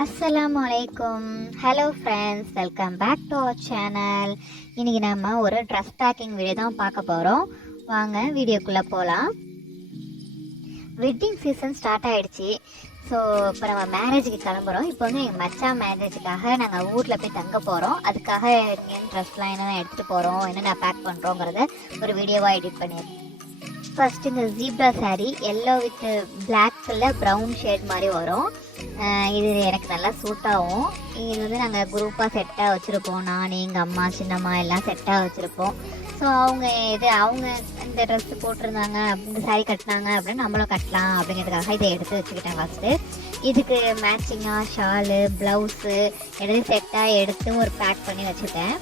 அஸ்ஸலாமு அலைக்கும். Hello friends, welcome back to our channel. இன்றைக்கி நம்ம ஒரு ட்ரெஸ் பேக்கிங் வீடியோ தான் பார்க்க போகிறோம். வாங்க வீடியோக்குள்ளே போகலாம். வெட்டிங் சீசன் ஸ்டார்ட் ஆகிடுச்சி. ஸோ இப்போ நம்ம மேரேஜுக்கு கிளம்புறோம். இப்போ வந்து எங்கள் மச்சான் மேரேஜுக்காக நாங்கள் ஊரில் போய் தங்க போகிறோம். அதுக்காக எங்கள் ட்ரெஸ்லாம் என்னென்ன எடுத்துகிட்டு போகிறோம், என்னென்ன பேக் பண்ணுறோங்கிறத ஒரு வீடியோவாக எடிட் பண்ணியிருக்கேன். ஃபஸ்ட்டு இந்த ஜீப்ரா சாரீ எல்லோ வித் பிளாக்கில் ப்ரௌன் ஷேட் மாதிரி வரும். இது எனக்கு நல்லா சூட் ஆகும். இது வந்து நாங்கள் குரூப்பாக செட்டாக வச்சுருப்போம். நான், எங்கள் அம்மா, சின்னம்மா எல்லாம் செட்டாக வச்சுருப்போம். ஸோ அவங்க இந்த ட்ரெஸ்ஸு போட்டிருந்தாங்க, இந்த சாரீ கட்டினாங்க அப்படின்னு நம்மளும் கட்டலாம் அப்படிங்கிறதுக்காக இதை எடுத்து வச்சுக்கிட்டேன். ஃபஸ்ட்டு இதுக்கு மேட்சிங்காக ஷாலு, ப்ளவுஸு எடுத்து செட்டாக எடுத்து ஒரு பேக் பண்ணி வச்சுட்டேன்.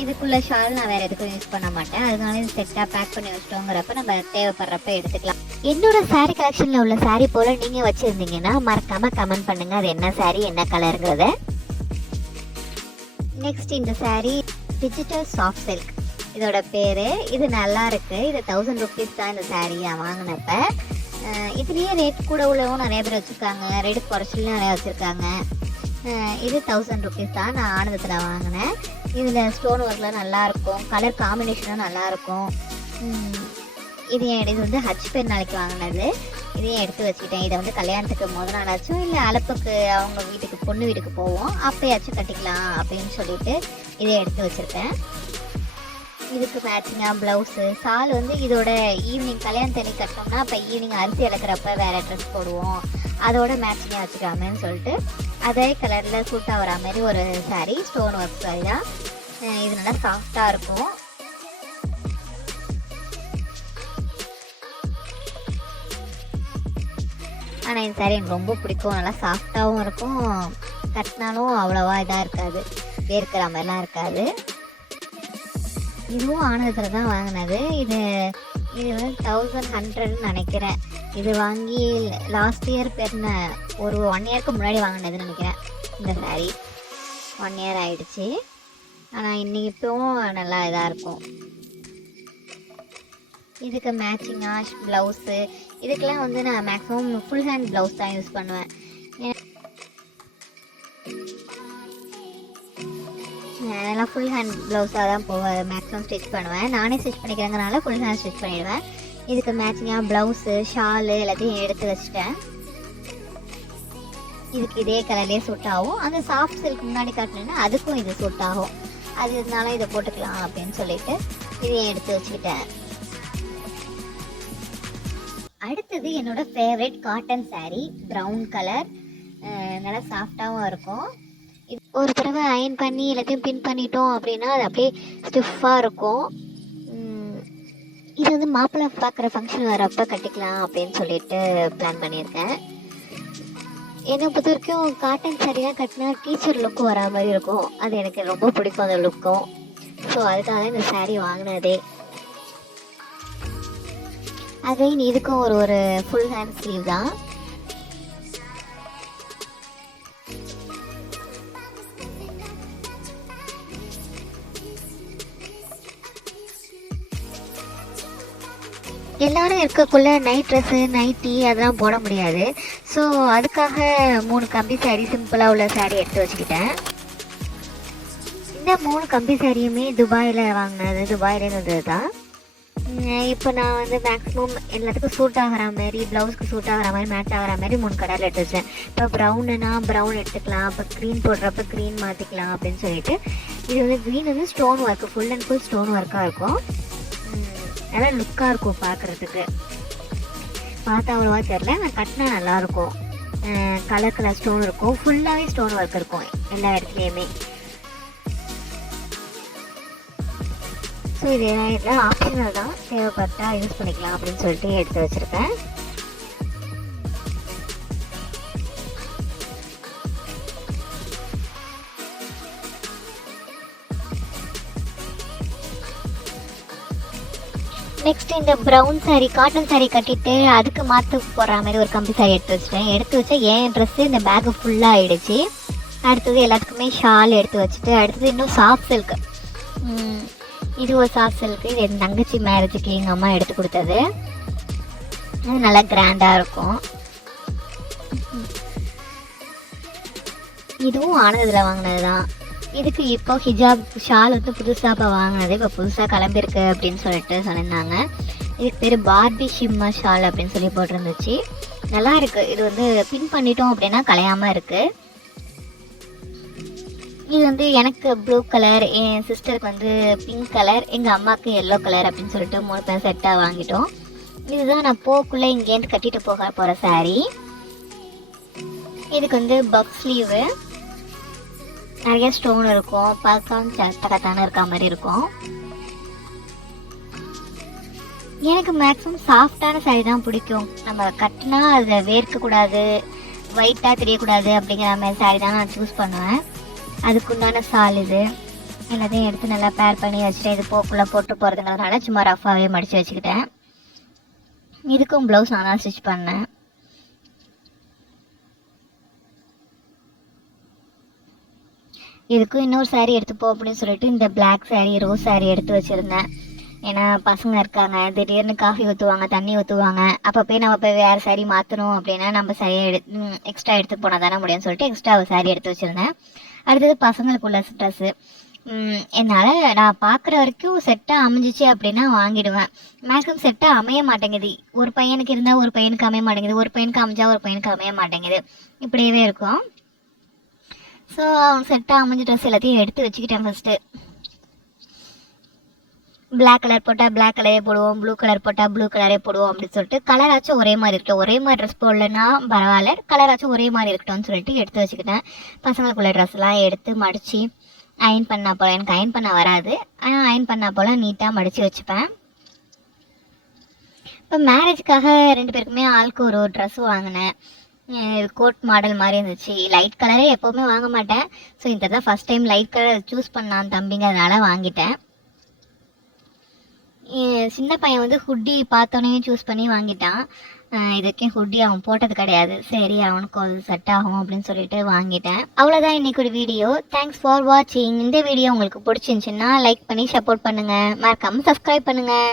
இதுக்குள்ளே ஷால் நான் வேறு எதுக்கும் யூஸ் பண்ண மாட்டேன். அதனால இது செட்டாக பேக் பண்ணி வச்சிட்டோங்கிறப்ப நம்ம தேவைப்படுறப்ப எடுத்துக்கலாம். என்னோட சாரீ கலெக்ஷனில் உள்ள சாரீ போல் நீங்கள் வச்சுருந்தீங்கன்னா மறக்காமல் கமெண்ட் பண்ணுங்கள், அது என்ன சாரீ, என்ன கலருங்கிறத. நெக்ஸ்ட் இந்த சாரீ டிஜிட்டல் சாஃப்ட் சில்க், இதோட பேர். இது நல்லா இருக்குது. இது 1000 rupees தான் இந்த சாரியை வாங்கினப்ப. இதுலேயே ரேட் கூட உள்ளவும் நிறைய பேர் வச்சுருக்காங்க, ரேட்டு குறைச்சலும் நிறையா வச்சுருக்காங்க. இது 1000 rupees தான் நான் ஆனந்தத்தில் வாங்கினேன். இதில் ஸ்டோன் ஒர்க்லாம் நல்லாயிருக்கும், கலர் காம்பினேஷனும் நல்லாயிருக்கும். இது வந்து ஹச் பென் நாளைக்கு வாங்கினது. இதையும் எடுத்து வச்சுக்கிட்டேன். இதை வந்து கல்யாணத்துக்கு முதல் நாளாச்சும் இல்லை அலப்புக்கு அவங்க வீட்டுக்கு பொண்ணு வீட்டுக்கு போவோம், அப்போயாச்சும் கட்டிக்கலாம் அப்படின்னு சொல்லிட்டு இதை எடுத்து வச்சுருக்கேன். இதுக்கு மேட்சிங்காக ப்ளவுஸு, ஷால் வந்து இதோட ஈவினிங் கல்யாணத்தண்ணி கட்டினோம்னா அப்போ ஈவினிங் அரிசி இழக்கிறப்ப வேறு ட்ரெஸ் போடுவோம், அதோட மேட்சிங்காக வச்சுக்கலாமேன்னு சொல்லிட்டு அதே கலரில் சூட்டாக வர மாதிரி ஒரு சாரீ, ஸ்டோன் ஒர்க் சாரீ தான். இது நல்லா சாஃப்டாக இருக்கும். ஆனால் இந்த சாரீ எனக்கு ரொம்ப பிடிக்கும். நல்லா சாஃப்டாகவும் இருக்கும், கட்டினாலும் அவ்வளோவா இதாக இருக்காது, வேர்க்கிற மாதிரிலாம் இருக்காது. இதுவும் ஆனந்தத்தில் தான் வாங்கினது. இது வந்து 1100 நினைக்கிறேன். இது வாங்கி லாஸ்ட் இயர் ஒரு 1 இயருக்கு முன்னாடி வாங்கினதுன்னு நினைக்கிறேன். இந்த சாரீ 1 இயர் ஆகிடுச்சு. ஆனால் இன்னைக்கு இப்போவும் நல்லா இதாக இருக்கும். இதுக்கு மேட்சிங்காக ப்ளவுஸு, இதுக்கெல்லாம் வந்து நான் மேக்ஸிமம் ஃபுல் ஹேண்ட் ப்ளவுஸ் தான் யூஸ் பண்ணுவேன். அதெல்லாம் ஃபுல் ஹேண்ட் ப்ளவுஸாக தான் மேக்ஸிமம் ஸ்டிச் பண்ணுவேன். நானே ஸ்டிச் பண்ணிக்கிறேங்கிறனால ஃபுல் ஹேண்ட் ஸ்டிச் பண்ணிடுவேன். இதுக்கு மேட்சிங்காக ப்ளவுஸு, ஷாலு எல்லாத்தையும் எடுத்து வச்சுட்டேன். இதுக்கு இதே கலர்லேயே சூட் ஆகும். அந்த சாஃப்ட் சில்க் முன்னாடி காட்டினேன்னா அதுக்கும் இது சூட் ஆகும். அது இதனால இதை போட்டுக்கலாம் அப்படின்னு சொல்லிட்டு இதையும் எடுத்து வச்சுக்கிட்டேன். அடுத்தது என்னோட favourite cotton sari, brown colour, நல்லா சாஃப்டாகவும் இருக்கும். இது ஒரு தடவை அயன் பண்ணி எல்லாத்தையும் பின் பண்ணிட்டோம் அப்படின்னா அது அப்படியே ஸ்டிஃபாக இருக்கும். இது வந்து மாப்பிள்ளை பார்க்குற ஃபங்க்ஷன் வரப்போ கட்டிக்கலாம் அப்படின்னு சொல்லிட்டு பிளான் பண்ணியிருக்கேன். என்னை பொறுத்த வரைக்கும் காட்டன் சாரீலாம் கட்டினா டீச்சர் லுக்கு வரா மாதிரி இருக்கும். அது எனக்கு ரொம்ப பிடிக்கும் அந்த லுக்கும். ஸோ அதுக்காக இந்த சாரீ வாங்கினதே. அகைன் இதுக்கும் ஒரு ஃபுல் ஹேண்ட் ஸ்லீவ் தான். எல்லோரும் இருக்கக்குள்ள நைட் ட்ரெஸ்ஸு, நைட்டி அதெல்லாம் போட முடியாது. ஸோ அதுக்காக 3 கம்பி சாரீ, சிம்பிளாக உள்ள சாரீ எடுத்து வச்சுக்கிட்டேன். இந்த 3 கம்பி சாரியுமே துபாயில் வாங்கினது, துபாயிலேருந்து தான். இப்போ நான் வந்து மேக்ஸிமம் எல்லாத்துக்கும் சூட் ஆகிற மாதிரி, ப்ளவுஸ்க்கு சூட் ஆகிற மாதிரி, மேட்ச் ஆகிற மாதிரி 3 கலரில் எடுத்து வச்சேன். இப்போ ப்ரௌனுனா ப்ரௌன் எடுத்துக்கலாம், இப்போ க்ரீன் போடுறப்ப க்ரீன் மாற்றிக்கலாம் அப்படின்னு சொல்லிட்டு. இது வந்து க்ரீன் வந்து stone work, full and full stone ஒர்க்காக இருக்கும். நல்லா லுக்காக இருக்கும் பார்க்குறதுக்கு. பார்த்தா அவ்வளோவா தெரில, நான் கட்டினா நல்லாயிருக்கும். கலர் ஸ்டோன் இருக்கும், ஃபுல்லாகவே ஸ்டோன் ஒர்க் இருக்கும் எல்லா இடத்துலையுமே. ஸோ இது எல்லாம் ஆப்ஷனல் தான், தேவைப்பட்டா யூஸ் பண்ணிக்கலாம் அப்படின்னு சொல்லிட்டு எடுத்து வச்சுருக்கேன். நெக்ஸ்ட் இந்த ப்ரௌன் சாரீ, காட்டன் சாரீ கட்டிட்டு அதுக்கு மாற்று போடுற மாதிரி ஒரு கம்பி சாரீ எடுத்து வச்சுட்டேன். எடுத்து வச்சா என் ட்ரெஸ்ஸு இந்த பேக்கு ஃபுல்லாக ஆகிடுச்சு. அடுத்தது எல்லாத்துக்குமே ஷால் எடுத்து வச்சுட்டு, அடுத்தது இன்னும் சாஃப்ட் சில்க்கு. இது ஒரு சாஃப்ட் சில்க்கு. இது என் தங்கச்சி மேரேஜுக்கு எங்கள் அம்மா எடுத்து கொடுத்தது. அது நல்லா கிராண்டாக இருக்கும். இதுவும் ஆனதில் வாங்கினது தான். இதுக்கு இப்போ ஹிஜாப் ஷால் வந்து புதுசாக இப்போ வாங்கினது, இப்போ புதுசாக கிளம்பிருக்கு அப்படின்னு சொல்லிட்டு சொல்லியிருந்தாங்க. இதுக்கு பேர் பார்பி ஷிம்மா ஷால் அப்படின்னு சொல்லி போட்டிருந்துச்சு. நல்லா இருக்குது. இது வந்து பின் பண்ணிட்டோம் அப்படின்னா கலையாமல் இருக்குது. இது வந்து எனக்கு ப்ளூ கலர், என் சிஸ்டருக்கு வந்து பிங்க் கலர், எங்கள் அம்மாவுக்கு எல்லோ கலர் அப்படின்னு சொல்லிட்டு 3 பேர் செட்டாக வாங்கிட்டோம். இதுதான் நான் போக்குள்ளே இங்கேருந்து கட்டிட்டு போக போகிற saree. இதுக்கு வந்து பஃப் ஸ்லீவு, நிறைய ஸ்டோன் இருக்கும், பார்க்காம சட்டக்கத்தான இருக்க மாதிரி இருக்கும். எனக்கு மேக்ஸிமம் சாஃப்டான saree தான் பிடிக்கும். நம்ம கட்டினா அதை வேர்க்கக்கூடாது, ஒயிட்டாக தெரியக்கூடாது அப்படிங்கிற மாதிரி saree தான் நான் சூஸ் பண்ணுவேன். அதுக்குண்டான சால் இது. எல்லாத்தையும் எடுத்து நல்லா பேர் பண்ணி வச்சுட்டு இது போக்குள்ளே போட்டு போகிறதுங்கிறதுனால சும்மா ரஃபாகவே மடித்து வச்சுக்கிட்டேன். இதுக்கும் ப்ளவுஸ் நான் தான் ஸ்டிச் பண்ணேன். இதுக்கும் இன்னொரு saree எடுத்துப்போ அப்படின்னு சொல்லிட்டு இந்த பிளாக் saree, ரோஸ் saree எடுத்து வச்சுருந்தேன். ஏன்னா பசங்க இருக்காங்க, திடீர்னு காஃபி ஊற்றுவாங்க, தண்ணி ஊற்றுவாங்க. அப்போ போய் நம்ம போய் வேறு saree மாற்றணும் அப்படின்னா நம்ம சரியாக எக்ஸ்ட்ரா எடுத்து போனால் தானே முடியும்னு சொல்லிட்டு எக்ஸ்ட்ரா ஒரு saree எடுத்து வச்சுருந்தேன். அடுத்தது பசங்களுக்குள்ள ட்ரெஸ்ஸு. என்னால் நான் பார்க்குற வரைக்கும் செட்டாக அமைஞ்சிச்சு அப்படின்னா வாங்கிடுவேன். மேக்ஸிமம் செட்டாக அமைய மாட்டேங்குது. ஒரு பையனுக்கு இருந்தால் ஒரு பையனுக்கு அமைய மாட்டேங்குது, ஒரு பையனுக்கு அமைஞ்சா ஒரு பையனுக்கு அமைய மாட்டேங்குது, இப்படியே இருக்கும். ஸோ அவங்க செட்டாக அமைஞ்ச ட்ரெஸ் எல்லாத்தையும் எடுத்து வச்சுக்கிட்டேன். ஃபஸ்ட்டு பிளாக் கலர் போட்டால் பிளாக் கலரே போடுவோம், ப்ளூ கலர் போட்டால் ப்ளூ கலரே போடுவோம் அப்படின்னு சொல்லிட்டு கலராச்சும் ஒரே மாதிரி இருக்கட்டும். ஒரே மாதிரி ட்ரெஸ் போடலன்னா பரவாயில்ல, கலராச்சும் ஒரே மாதிரி இருக்கட்டும்னு சொல்லிட்டு எடுத்து வச்சுக்கிட்டேன். பசங்களுக்குள்ள ட்ரெஸ்லாம் எடுத்து மடித்து அயன் பண்ணா போல், எனக்கு அயன் பண்ண வராது, ஆனால் அயன் பண்ணா போல் நீட்டாக மடித்து வச்சுப்பேன். இப்போ மேரேஜுக்காக 2 பேருக்குமே ஆளுக்கு ஒரு ட்ரெஸ் வாங்கினேன். கோட் மாடல் மாதிரி இருந்துச்சு. லைட் கலரே எப்போவுமே வாங்க மாட்டேன். ஸோ இந்த தான் first time light colour choose பண்ணான் தம்பிங்கிறதுனால வாங்கிட்டேன். சின்ன பையன் வந்து ஹுட்டி பார்த்தோன்னே சூஸ் பண்ணி வாங்கிட்டான். இதுக்கே ஹுட்டி அவன் போட்டது கிடையாது. சரி அவனுக்கு அது செட் ஆகும் அப்படின்னு சொல்லிட்டு வாங்கிட்டேன். அவ்வளோதான் இன்றைக்கி ஒரு வீடியோ. தேங்க்ஸ் ஃபார் வாட்சிங். இந்த வீடியோ உங்களுக்கு பிடிச்சிருந்துச்சின்னா லைக் பண்ணி சப்போர்ட் பண்ணுங்கள், மறக்காமல் சப்ஸ்கிரைப் பண்ணுங்கள்.